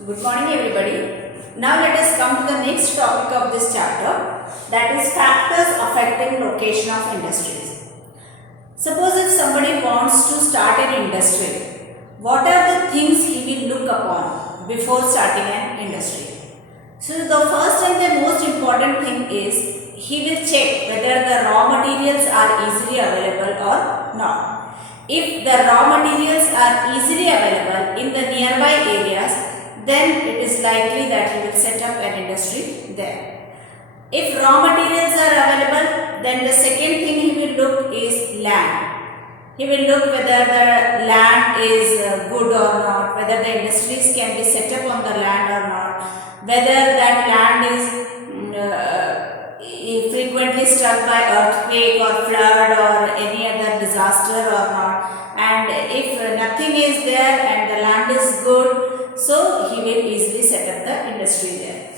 Good morning everybody. Now let us come to the next topic of this chapter, that is factors affecting location of industries. Suppose if somebody wants to start an industry, what are the things he will look upon before starting an industry? So the first and the most important thing is he will check whether the raw materials are easily available or not. If the raw materials are easily available in the nearby areas, then it is likely that he will set up an industry there. If raw materials are available, then the second thing he will look is land. He will look whether the land is good or not, whether the industries can be set up on the land or not, whether that land is frequently struck by earthquake or flood or any other disaster or not, and if nothing is there and the land is good, so he will easily set up the industry there.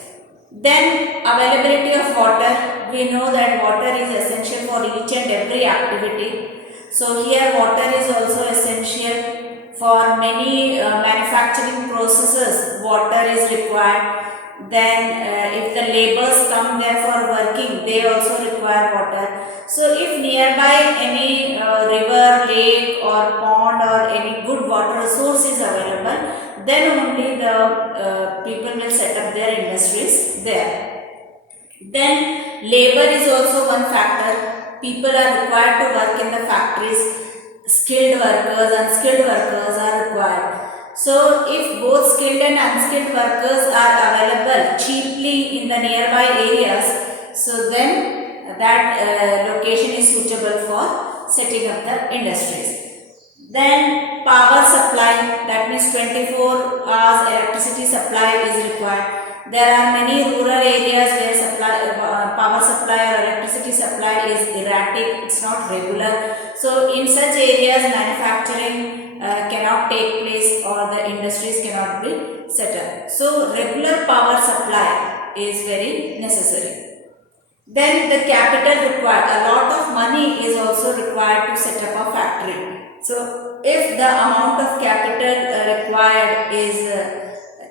Then availability of water. We know that water is essential for each and every activity. So here water is also essential for many manufacturing processes. Water is required. Then if the laborers come there for working, they also require water. So if nearby any river, lake or pond or any good water source is available, then only the people will set up their industries there. Then labor is also one factor. People are required to work in the factories. Skilled workers, unskilled workers are required. So if both skilled and unskilled workers are available cheaply in the nearby areas, so then that location is suitable for setting up the industries. Then power supply, that means 24 hours electricity supply is required. There are many rural areas where power supply or electricity supply is erratic, it's not regular. So in such areas manufacturing cannot take place or the industries cannot be set up. So regular power supply is very necessary. Then the capital required, a lot of money is also required to set up a factory. So if the amount of capital required is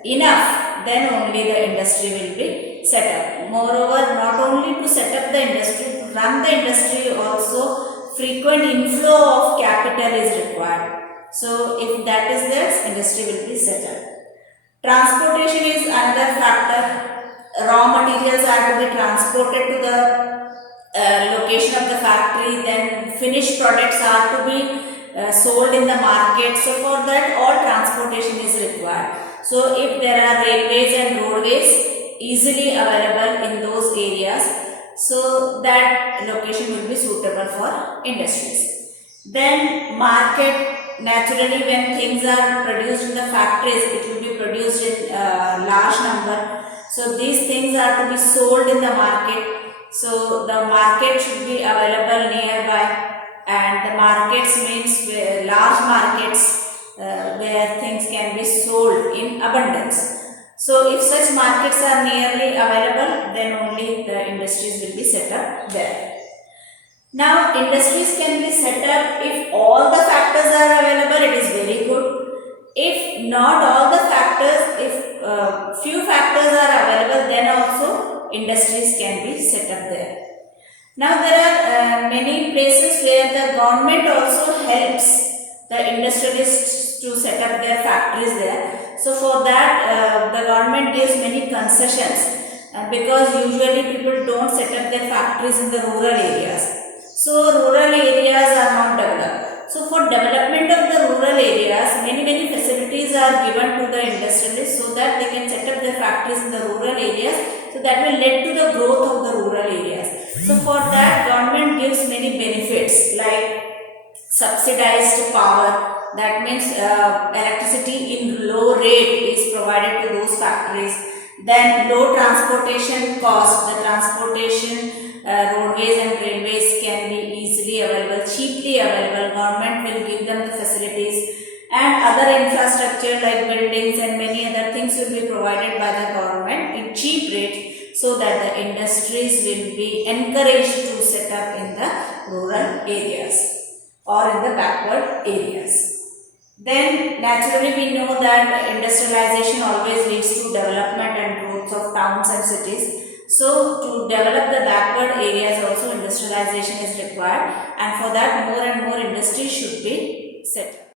enough, then only the industry will be set up. Moreover, not only to set up the industry, to run the industry also frequent inflow of capital is required. So if that is there, industry will be set up. Transportation is another factor. Raw materials are to be transported to the location of the factory, then finished products are to be sold in the market. So for that all transportation is required. So if there are railways and roadways easily available in those areas, so that location will be suitable for industries. Then market. Naturally, when things are produced in the factories, it will be produced in large number. So these things are to be sold in the market. So the market should be available nearby, and the markets means large markets where things can be sold in abundance. So if such markets are nearly available, then only the industries will be set up there. Now industries can be set up if all the factors are available, it is very good. If not all the factors, if few factors are available, then also industries can be set up there. Now there are many places where the government also helps the industrialists to set up their factories there. So for that the government gives many concessions because usually people don't set up their factories in the rural areas. So rural areas are not developed. So for development of the rural areas, many facilities are given to the industrialists so that they can set up their factories in the rural areas. So that will lead to the growth of the rural areas. So for that, government gives many benefits like subsidized power. That means electricity in low rate is provided to those factories. Then low transportation cost. The transportation roadways and railways can be easily available, cheaply available. Government will give them the facilities, and other infrastructure like buildings and many other things will be provided by the government in cheap rates, so that the industries will be encouraged to set up in the rural areas or in the backward areas. Then naturally we know that industrialization always leads to development and growth of towns and cities. So to develop the backward areas also industrialization is required, and for that more and more industries should be set up.